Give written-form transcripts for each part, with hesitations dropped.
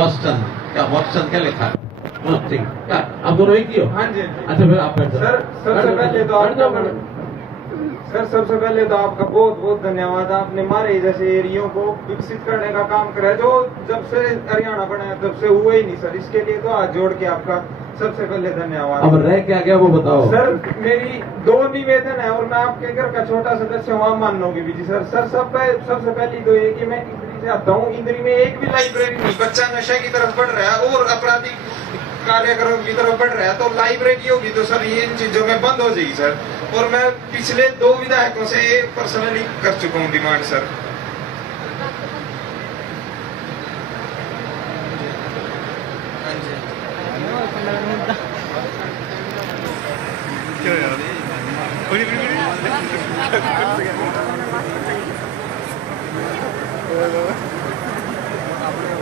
Boston, क्या Boston क्या लिखा है? ठीक, क्या आप दोनों एक ही हो? हाँ जी। अच्छा फिर आप बैठ जाओ। सर सबसे पहले तो बैठ जाओ, आपका सर सबसे पहले तो आपका बहुत बहुत धन्यवाद। आपने हमारे जैसे एरियो को विकसित करने का काम करा है, जो जब से हरियाणा बना है तब से हुआ ही नहीं सर। इसके लिए तो हाथ जोड़ के आपका सबसे पहले धन्यवाद। अब रह क्या गया वो बताओ। सर मेरी 2 निवेदन है और मैं आपके घर का छोटा सदस्य हूँ, आप मान लोगे भी जी सर। सर सबसे पहली तो ये कि मैं इंद्री से आता हूँ, इंद्री में एक भी लाइब्रेरी नहीं। बच्चा नशे की तरफ बढ़ रहा है और आपराधिक कार्यक्रम की तरफ बढ़ रहा है, तो लाइब्रेरी होगी तो सर ये इन चीजों में बंद हो जाएगी सर। और मैं पिछले 2 विधायकों से ये पर्सनली कर चुका हूँ डिमांड सर।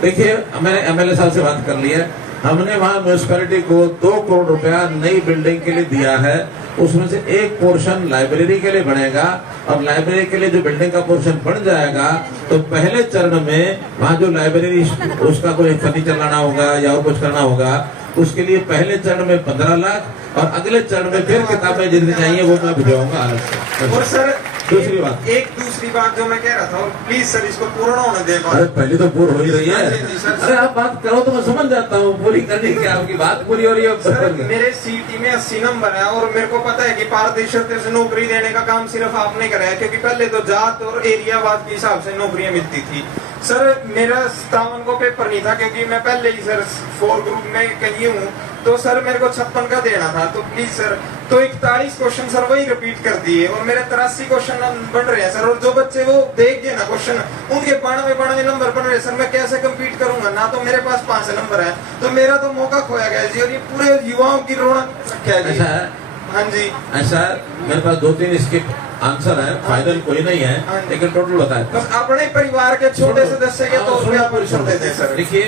देखिए मैंने एमएलए साहब से बात कर ली है। हमने वहाँ म्यूनिसिपैलिटी को 2 करोड़ रुपया नई बिल्डिंग के लिए दिया है। उसमें से एक पोर्शन लाइब्रेरी के लिए बनेगा और लाइब्रेरी के लिए जो बिल्डिंग का पोर्शन बन जाएगा तो पहले चरण में वहाँ जो लाइब्रेरी उसका कोई फर्नीचर लाना होगा या और कुछ करना होगा, उसके लिए पहले चरण में 15 लाख और अगले चरण में फिर किताबें जितनी चाहिए वो मैं भिजवाऊंगा अलग से। और सर दूसरी बात, एक दूसरी बात जो मैं कह रहा था, प्लीज सर इसको पूर्ण होने दे। अरे पहले तो पूर्ण हो ही रही है। जी, सर। अरे आप बात करो तो मैं समझ जाता हूँ, पूरी करनी क्या आपकी बात पूरी हो रही है। सर मेरे सीटी में 80 नंबर है और मेरे को पता है कि पारदर्शिता से नौकरी देने का काम सिर्फ आपने करा है, क्योंकि पहले तो जात और एरियावाद के हिसाब से नौकरियां मिलती थी। सर मेरा 57 को पेपर नहीं था, क्योंकि मैं पहले ही सर 4 ग्रुप में कहीं हूँ, तो सर मेरे को 56 का देना था। तो प्लीज सर, तो 41 क्वेश्चन सर वही रिपीट कर दिए और मेरे 83 क्वेश्चन बन रहे हैं सर। और जो बच्चे वो देख गए ना क्वेश्चन, उनके 92 नंबर बन रहे हैं सर। मैं कैसे कम्पीट करूंगा? ना तो मेरे पास 5 नंबर है, तो मेरा तो मौका खोया गया जी। और ये पूरे युवाओं की रौनक क्या जी? ऐसा है, हाँ जी, ऐसा मेरे पास 2-3 इसके आंसर है, फाइनल कोई नहीं है, लेकिन टोटल बताए। बस अपने परिवार के छोटे सदस्य के तौर पे आप आंसर दे दें सर। देखिए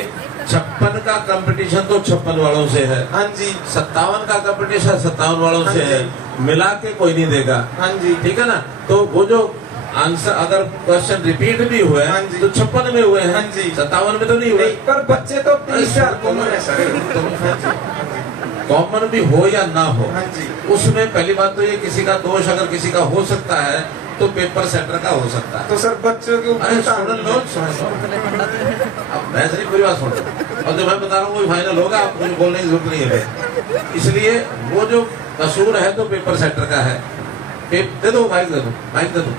56 का कंपटीशन तो 56 वालों से है। हाँ जी। 57 का कंपटीशन 57 वालों से है, मिला के कोई नहीं देगा। हाँ जी। ठीक है ना? तो वो जो आंसर अगर क्वेश्चन रिपीट भी हुए तो 56 में हुए हैं, 57 में तो नहीं हुए। पर बच्चे तो 30 कॉमन है सर। कॉमन भी हो या ना हो, हाँ जी। उसमें पहली बात तो ये किसी का दोष अगर किसी का हो सकता है तो पेपर सेंटर का हो सकता है। तो सर बच्चों के अरे ऊपर अब मैं सिर्फ पूरी बात सुन, और जो मैं बता रहा हूँ वो फाइनल होगा, आप मुझे बोलने की जरूरत नहीं है। इसलिए वो जो कसूर है तो पेपर सेंटर का है। दे दो माइक, दे दो माइक, दे दो।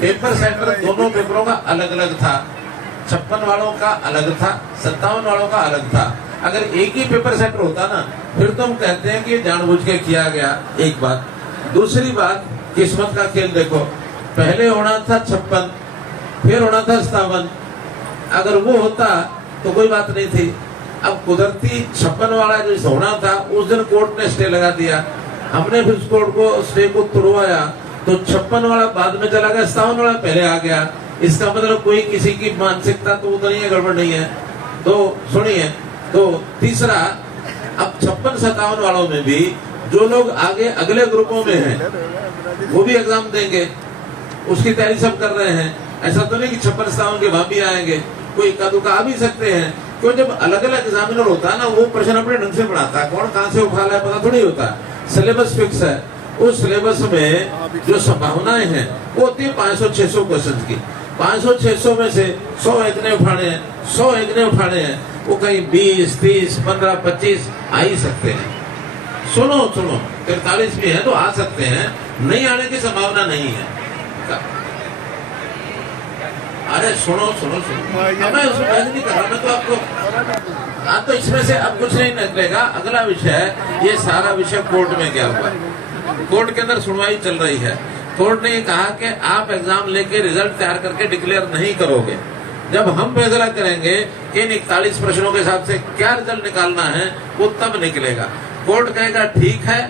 पेपर सेंटर दोनों पेपरों का अलग अलग था, 56 वालों का अलग था, 57 वालों का अलग था। अगर एक ही पेपर सेंटर होता ना फिर तो हम कहते हैं कि जानबूझ के किया गया। एक बात, दूसरी बात, किस्मत का खेल देखो, पहले होना था 56, फिर होना था 57। अगर वो होता तो कोई बात नहीं थी। अब कुदरती 56 वाला जो होना था उस दिन कोर्ट ने स्टे लगा दिया, हमने फिर उस कोर्ट को स्टे को तुड़वाया, तो 56 वाला बाद में चला गया, 57 वाला पहले आ गया। इसका मतलब कोई किसी की मानसिकता तो उतनी है, गड़बड़ नहीं है। तो सुनिए, तो तीसरा, अब 56-57 वालों में भी जो लोग आगे अगले ग्रुपों में हैं वो भी एग्जाम देंगे, उसकी तैयारी सब कर रहे हैं। ऐसा तो नहीं कि 56-57 के वहां भी आएंगे, कोई इक्का दुक्का आ भी सकते हैं। क्यों? जब अलग अलग एग्जामिनर होता है ना, वो प्रश्न अपने ढंग से पढ़ाता है, कौन कहाँ से उठा है पता थोड़ी होता है। सिलेबस फिक्स है, उस सिलेबस में जो संभावनाएं हैं वो होती है 500-600 क्वेश्चन की। 500-600 में से 100 इतने उठाने हैं, 100 इतने उठाने हैं, वो कहीं 20, 30, 15, 25 आ ही सकते हैं। सुनो 43 भी है तो आ सकते हैं, नहीं आने की संभावना नहीं है। अरे सुनो, अब मैं उसमें बहस नहीं कर रहा, मैं तो आपको तो इसमें से अब कुछ नहीं निकलेगा। अगला विषय, ये सारा विषय कोर्ट में गया हुआ है, कोर्ट के अंदर सुनवाई चल रही है। कोर्ट ने कहा कि आप एग्जाम लेके रिजल्ट तैयार करके डिक्लेयर नहीं करोगे। जब हम फैसला करेंगे कि इन 41 प्रश्नों के हिसाब से क्या रिजल्ट निकालना है वो तब निकलेगा। कोर्ट कहेगा ठीक है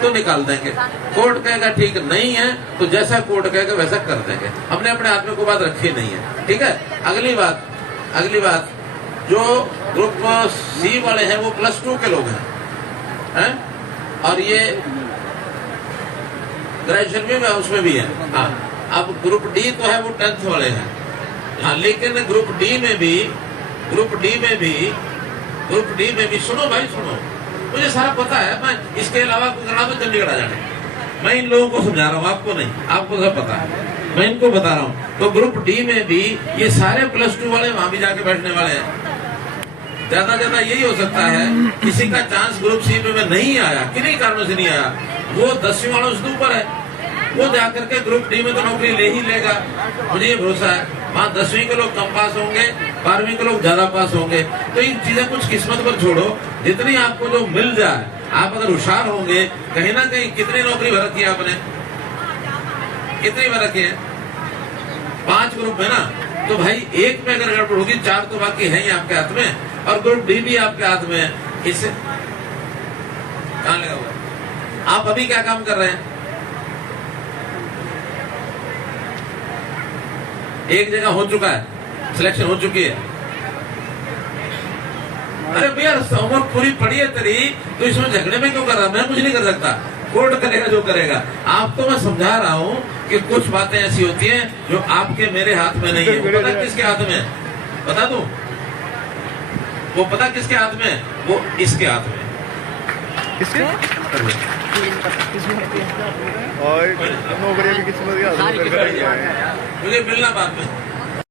तो निकाल देंगे, कोर्ट कहेगा ठीक नहीं है तो जैसा कोर्ट कहेगा वैसा कर देंगे। हमने अपने हाथ में कोई बात रखी नहीं है। ठीक है। अगली बात, जो ग्रुप सी वाले हैं वो +2 के लोग हैं, और ये ग्रेजुएशन में उसमें भी है। हाँ, अब ग्रुप डी तो है वो 10th वाले हैं। हाँ, लेकिन ग्रुप डी में भी ग्रुप डी में भी सुनो भाई सुनो, मुझे सारा पता है। मैं इसके अलावा करना तो चंडीगढ़ आ जाना। मैं इन लोगों को समझा रहा हूँ, आपको नहीं, आपको सब पता है, मैं इनको बता रहा हूँ। तो ग्रुप डी में भी ये सारे +2 वाले वहां भी जाके बैठने वाले हैं। ज्यादा यही हो सकता है किसी का चांस ग्रुप सी में नहीं आया, किन्हीं कारणों से नहीं आया, वो 10वीं वालों से ऊपर है, वो जाकर के ग्रुप डी में तो नौकरी ले ही लेगा, मुझे ये भरोसा है। वहाँ 10वीं के लोग कम पास होंगे, 12वीं के लोग ज्यादा पास होंगे। तो ये चीजें कुछ किस्मत पर छोड़ो, जितनी आपको जो मिल जाए, आप अगर होशियार होंगे, कहीं ना कहीं कितनी नौकरी भर रखी है आपने, कितनी भर रखी है? 5 ग्रुप है ना, तो भाई एक में अगर गड़बड़ होगी, 4 तो बाकी है ही आपके हाथ में, और ग्रुप डी भी आपके हाथ में है। इससे कहाँ लगा हुआ? आप अभी क्या काम कर रहे हैं? एक जगह हो चुका है, सिलेक्शन हो चुकी है। अरे भैया उम्र पूरी पड़ी है तेरी, तो इसमें झगड़े में क्यों कर रहा? मैं कुछ नहीं कर सकता, कोर्ट करेगा जो करेगा। आपको मैं समझा रहा हूँ कि कुछ बातें ऐसी होती हैं जो आपके मेरे हाथ में नहीं है। वो पता किसके हाथ में? बता दूं? वो पता किसके हाथ में? वो इसके हाथ में। किसके? और नौकरी की किस्मत मुझे मिलना बाद में।